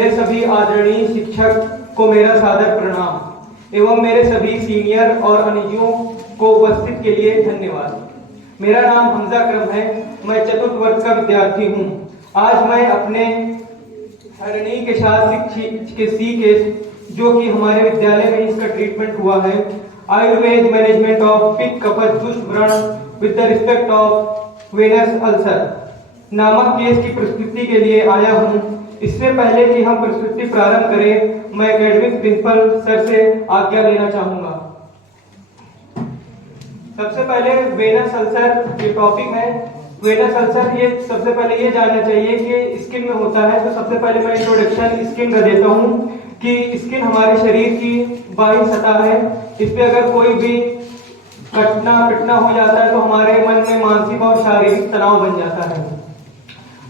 मेरे सभी आदरणीय शिक्षक को मेरा सादर प्रणाम एवं मेरे सभी सीनियर और अनुजियों को उपस्थित के लिए धन्यवाद। मेरा नाम हमजा करम है। मैं चतुर्थ वर्ग का विद्यार्थी हूँ। आज मैं अपने सरणि के शारीरिक चिकित्सीय केस जो कि हमारे विद्यालय में इसका ट्रीटमेंट हुआ है, आयुर्वेद मैनेजमेंट ऑफ पित्त कफत जुष्ट व्रण with the respect of venous ulcer नामक केस की प्रस्तुति के लिए आया हूँ। इससे पहले कि हम प्रस्तुति प्रारंभ करें, मैं एकेडमिक प्रिंसिपल सर से आज्ञा लेना चाहूंगा। सबसे पहले वेनस अल्सर ये टॉपिक है। वेनस अल्सर ये सबसे पहले ये जानना चाहिए कि स्किन में होता है। तो सबसे पहले मैं इंट्रोडक्शन स्किन का देता हूँ कि स्किन हमारे शरीर की बाहरी सतह है। इस पे अगर कोई भी कटना पिटना हो जाता है तो हमारे मन में मानसिक और शारीरिक तनाव बन जाता है।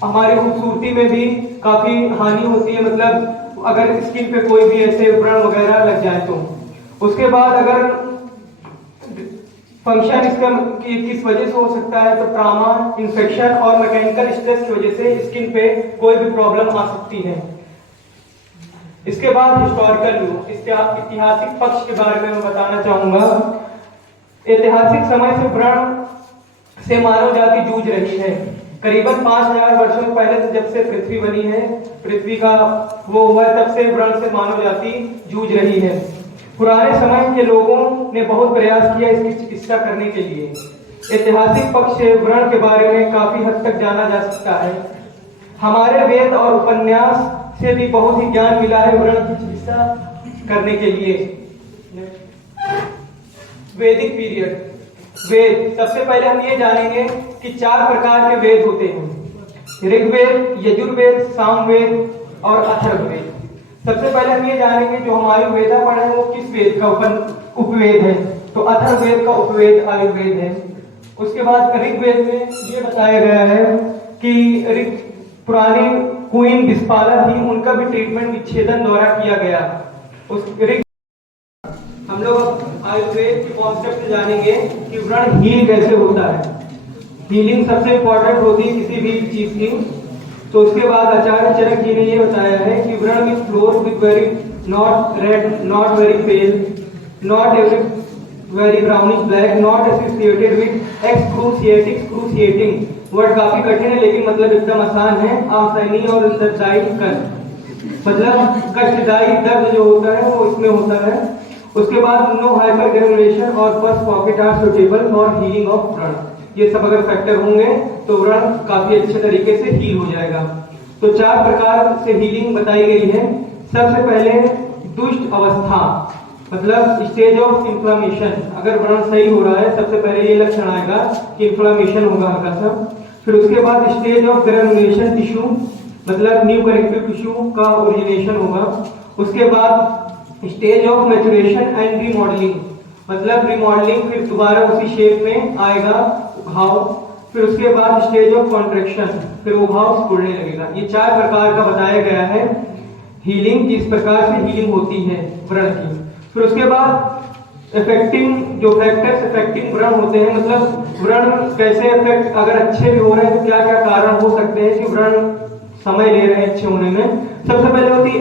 हमारी खूबसूरती में भी काफी हानि होती है, मतलब अगर स्किन पे कोई भी ऐसे व्रण वगैरह लग जाए तो। उसके बाद अगर फंक्शन इसका किस वजह से हो सकता है तो ट्रॉमा, इन्फेक्शन और मैकेनिकल स्ट्रेस की वजह से स्किन पे कोई भी प्रॉब्लम आ सकती है। इसके बाद हिस्टोरिकल व्यू, ऐतिहासिक पक्ष के बारे में मैं बताना चाहूंगा। ऐतिहासिक समय से व्रण से मानव जाति जूझ रही है। करीबन 5000 वर्षों पहले से जब से पृथ्वी बनी है, पृथ्वी का वो हुआ, तब से व्रण से मानव जाति जूझ रही है। पुराने समय के लोगों ने बहुत प्रयास किया इसकी चिकित्सा करने के लिए। ऐतिहासिक पक्ष से व्रण के बारे में काफी हद तक जाना जा सकता है। हमारे वेद और उपन्यास से भी बहुत ही ज्ञान मिला है व्रण की चिकित्सा करने के लिए। वैदिक पीरियड, वेद, सबसे पहले हम ये जानेंगे कि 4 प्रकार के वेद होते हैं: ऋग्वेद, यजुर्वेद, सामवेद और अथर्ववेद। सबसे पहले हम ये जानेंगे जो हम आयुर्वेदा पढ़े हैं वो किस वेद का उपवेद है। तो अथर्ववेद का उपवेद आयुर्वेद है। उसके बाद ऋग्वेद में ये बताया गया है कि पुरानी क्वीन दिस्पाला थी, उनका भी ट्रीटमेंट विच्छेदन द्वारा किया गया। हम लोग आयुर्वेद के कॉन्सेप्ट जानेंगे कि व्रण हील कैसे होता है। हीलिंग सबसे इंपॉर्टेंट होती है किसी भी चीज की। तो उसके बाद आचार्य चरक जी ने ये बताया है कि व्रण is floor with very not red, not very pale, not very brownish black, not associated with excruciating. Word काफी कठिन है लेकिन मतलब एकदम आसान है। आसानी और दर्ददायी कष्ट, मतलब कष्टदायी दर्द जो होता है वो इसमें होता है। उसके बाद नो हाइपर ग्रेनुलेशन और first pocket are suitable for healing of व्रण। ये सब अगर फैक्टर होंगे तो व्रण काफी अच्छे तरीके से हील हो जाएगा। तो 4 प्रकार से हीलिंग बताई गई है। सबसे पहले दुष्ट अवस्था, मतलब स्टेज ऑफ इन्फ्लामेशन। अगर व्रण सही हो रहा है सबसे पहले ये लक्षण आएगा कि इन्फ्लामेशन होगा हल्का सा। फिर उसके बाद स्टेज ऑफ ग्रेनुलेशन टिश्यू, मतलब न्यू कनेक्टिव टिश्यू का ओरिजिनेशन होगा। उसके बाद stage of maturation and remodelling, मतलब रिमॉडलिंग, फिर दोबारा उसी शेप में आएगा घाव। फिर उसके बाद स्टेज ऑफ कॉन्ट्रैक्शन, फिर वो घाव सिकुड़ने लगेगा। ये 4 प्रकार का बताया गया है हीलिंग, जिस प्रकार से हीलिंग होती है व्रण की। फिर उसके बाद इफेक्टिंग, जो फैक्टर्स इफेक्टिंग व्रण होते हैं, मतलब व्रण कैसे इफेक्ट, अगर अच्छे भी हो रहे हैं तो क्या क्या कारण हो सकते हैं कि व्रण समय ले रहे हैं अच्छे होने में। सबसे पहले होती है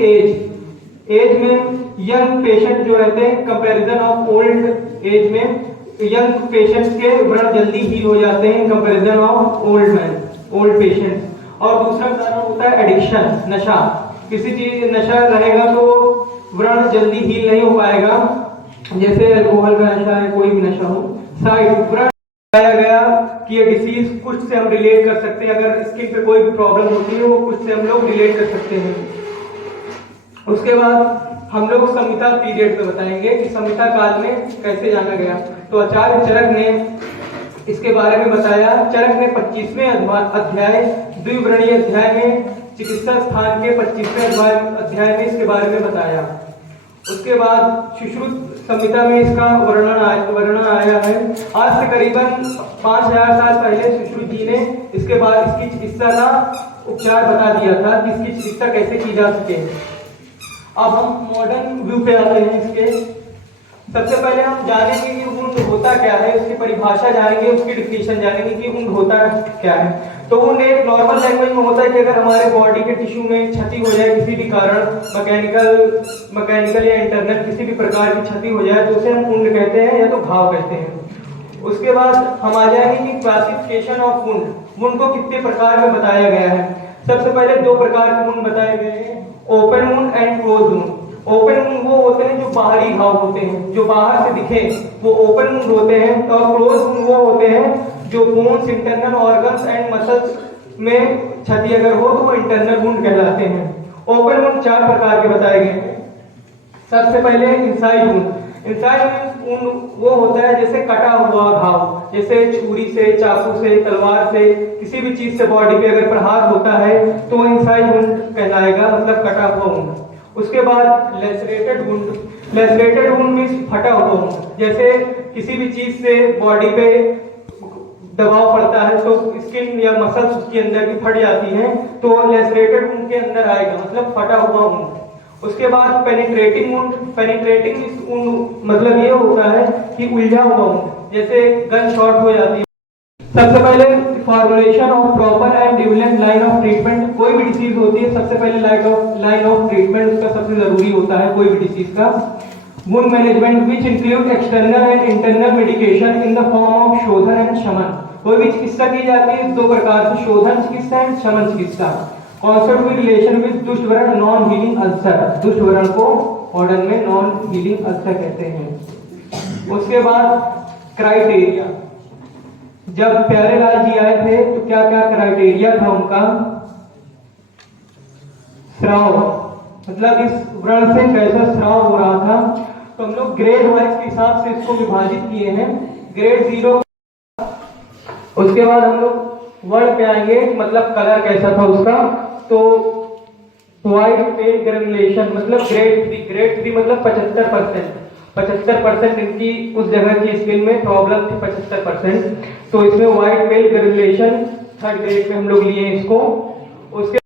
एज में यंग पेशेंट जो रहते हैं, कंपैरिजन ऑफ ओल्ड एज में यंग पेशेंट्स के व्रण जल्दी हील हो जाते हैं कंपैरिजन ऑफ ओल्ड पेशेंट्स। और दूसरा कारण होता है एडिक्शन, नशा। किसी चीज नशा रहेगा तो व्रण जल्दी हील नहीं हो पाएगा, जैसे अल्कोहल का नशा है, कोई भी नशा हो। साइड व्रण बताया गया कि ये डिसीज कुछ से हम रिलेट कर सकते हैं। अगर स्किन पे कोई भी प्रॉब्लम होती है वो कुछ से हम लोग रिलेट कर सकते हैं। उसके बाद हम लोग संहिता पीरियड पे बताएंगे कि संहिता काल में कैसे जाना गया। तो आचार्य चरक ने इसके बारे में बताया। चरक ने 25वें अध्याय द्विव्रणीय अध्याय में, चिकित्सा स्थान के 25वें अध्याय में इसके बारे में बताया। उसके बाद सुश्रुत संहिता में इसका वर्णन आया है। आज से करीबन 5000 साल पहले सुश्रुत जी ने इसके बाद इसकी चिकित्सा का उपचार बता दिया था कि इसकी चिकित्सा कैसे की जा सके। अब हम मॉडर्न व्यू पे आते हैं। इसके सबसे पहले हम जानेंगे कि वुंड होता क्या है, उसकी परिभाषा जानेंगे, उसकी डिफिनेशन जानेंगे कि वुंड होता क्या है। तो वुंड एक नॉर्मल लैंग्वेज में होता है कि अगर हमारे बॉडी के टिश्यू में क्षति हो जाए किसी भी कारण, मैकेनिकल या इंटरनल किसी भी प्रकार की क्षति हो जाए तो उसे हम वुंड कहते हैं या तो घाव कहते हैं। उसके बाद हम आ जाएंगे कि क्लासिफिकेशन ऑफ वुंड, वुंड को कितने प्रकार में बताया गया है। सबसे पहले दो प्रकार के वुंड बताए गए हैं, open wound and close wound. Open wound वो होते हैं जो बाहरी घाव होते हैं, जो बाहर से दिखे, वो ओपन वुंड होते हैं। और क्लोज वुंड वो होते हैं जो bones, internal organs and muscles में क्षति अगर हो तो वो इंटरनल वुंड कहलाते हैं। ओपन वुंड चार प्रकार के बताए गए हैं। सबसे पहले इंसाइड वुंड। इंसाइड वुंड वो होता है जैसे कटा हुआ घाव, जैसे छुरी से, चाकू से, तलवार से, किसी भी चीज से बॉडी पे अगर प्रहार होता है तो वो इंसाइड वुंड कहलाएगा, मतलब कटा हुआ वुंड। उसके बाद lacerated wound. Lacerated wound means फटा हुआ वुंड, जैसे किसी भी चीज से बॉडी पे दबाव पड़ता है तो स्किन या मसल्स उसके अंदर भी फट जाती हैं, तो लेसरेटेड वुंड के अंदर आएगा, मतलब फटा हुआ वुंड। उसके बाद पेनिट्रेटिंग वुंड। पेनिट्रेटिंग वुंड मतलब ये होता है कि उलझा हुआ वुंड, जैसे गन शॉट हो जाती है। सबसे पहले formulation of proper and dividend line of treatment. कोई भी डिसीज होती है सबसे पहले लाइन ऑफ ट्रीटमेंट उसका सबसे जरूरी होता है कोई भी डिसीज का। Wound management which include external and internal medication in the form of शोधन एंड शमन। कोई भी चिकित्सा की जाती है दो प्रकार से, शोधन चिकित्सा एंड शमन चिकित्सा। कॉन्सेप्ट विद रिलेशन विद दुष्ट व्रण नॉन हीलिंग अल्सर। दुष्ट व्रण को मॉडर्न में नॉन हीलिंग अल्सर कहते हैं। उसके बाद क्राइटेरिया। जब प्यारेलाल जी आए थे तो क्या क्या क्राइटेरिया था उनका? स्राव, मतलब इस व्रण से कैसा स्राव हो रहा था। तो हम लोग ग्रेड वाइज के हिसाब से इसको विभाजित किए हैं। ग्रेड 0। उसके बाद हम लोग वर्ड पे आएंगे, मतलब कलर कैसा था उसका। तो व्हाइट पेल ग्रेनुलेशन, मतलब ग्रेड 3। ग्रेड 3 मतलब 75% इनकी उस जगह की स्किन में प्रॉब्लम थी, 75%। तो इसमें व्हाइट पेल ग्रेनुलेशन थर्ड ग्रेड में हम लोग लिए इसको। उसके